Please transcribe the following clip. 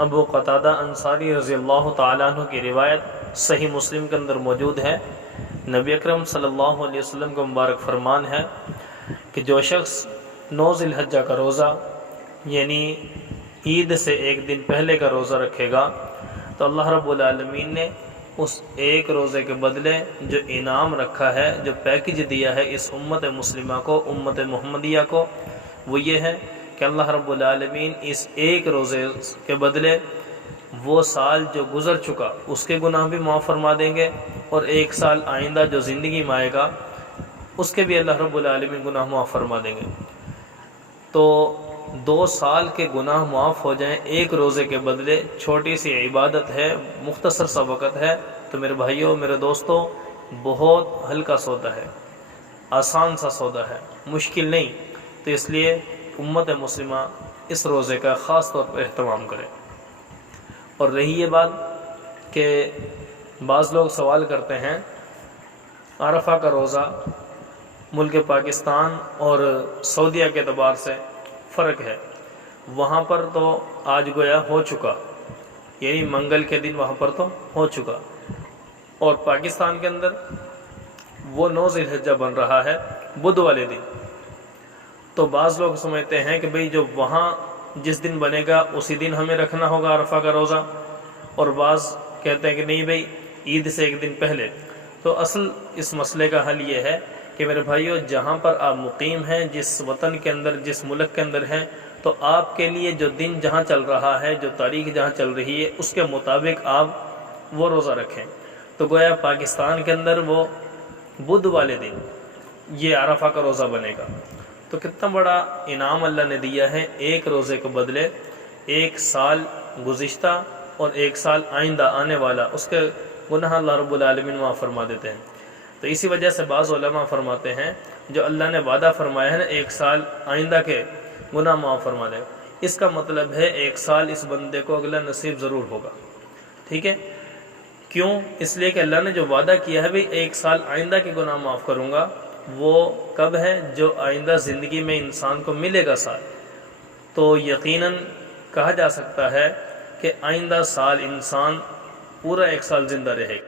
ابو قتادہ انصاری رضی اللہ تعالیٰ عنہ کی روایت صحیح مسلم کے اندر موجود ہے۔ نبی اکرم صلی اللہ علیہ وسلم کا مبارک فرمان ہے کہ جو شخص 9 ذی الحجہ کا روزہ یعنی عید سے ایک دن پہلے کا روزہ رکھے گا تو اللہ رب العالمین نے اس ایک روزے کے بدلے جو انعام رکھا ہے، جو پیکج دیا ہے اس امت مسلمہ کو، امت محمدیہ کو، وہ یہ ہے کہ اللہ رب العالمین اس ایک روزے کے بدلے وہ سال جو گزر چکا اس کے گناہ بھی معاف فرما دیں گے، اور ایک سال آئندہ جو زندگی میں آئے گا اس کے بھی اللہ رب العالمین گناہ معاف فرما دیں گے۔ تو 2 سال کے گناہ معاف ہو جائیں ایک روزے کے بدلے، چھوٹی سی عبادت ہے، مختصر سا وقت ہے، تو میرے بھائیوں، میرے دوستوں، بہت ہلکا سودا ہے، آسان سا سودا ہے، مشکل نہیں۔ تو اس لیے امت مسلمہ اس روزے کا خاص طور پر اہتمام کرے۔ اور رہی یہ بات کہ بعض لوگ سوال کرتے ہیں عرفہ کا روزہ ملک پاکستان اور سعودیہ کے اعتبار سے فرق ہے، وہاں پر تو آج گویا ہو چکا، یعنی منگل کے دن وہاں پر تو ہو چکا، اور پاکستان کے اندر وہ 9 ذی الحجہ بن رہا ہے بدھ والے دن۔ تو بعض لوگ سمجھتے ہیں کہ بھئی جو وہاں جس دن بنے گا اسی دن ہمیں رکھنا ہوگا عرفہ کا روزہ، اور بعض کہتے ہیں کہ نہیں بھئی عید سے ایک دن پہلے۔ تو اصل اس مسئلے کا حل یہ ہے کہ میرے بھائیوں، جہاں پر آپ مقیم ہیں، جس وطن کے اندر، جس ملک کے اندر ہیں، تو آپ کے لیے جو دن جہاں چل رہا ہے، جو تاریخ جہاں چل رہی ہے، اس کے مطابق آپ وہ روزہ رکھیں۔ تو گویا پاکستان کے اندر وہ بدھ والے دن یہ عرفہ کا روزہ بنے گا۔ تو کتنا بڑا انعام اللہ نے دیا ہے، ایک روزے کے بدلے 1 سال گزشتہ اور 1 سال آئندہ آنے والا اس کے گناہ اللہ رب العالمین معاف فرما دیتے ہیں۔ تو اسی وجہ سے بعض علماء فرماتے ہیں جو اللہ نے وعدہ فرمایا ہے نا 1 سال آئندہ کے گناہ معاف فرما دے، اس کا مطلب ہے 1 سال اس بندے کو اگلا نصیب ضرور ہوگا۔ ٹھیک ہے؟ کیوں؟ اس لیے کہ اللہ نے جو وعدہ کیا ہے بھئی 1 سال آئندہ کے گناہ معاف کروں گا، وہ کب ہے؟ جو آئندہ زندگی میں انسان کو ملے گا سال۔ تو یقیناً کہا جا سکتا ہے کہ آئندہ سال انسان پورا 1 سال زندہ رہے گا۔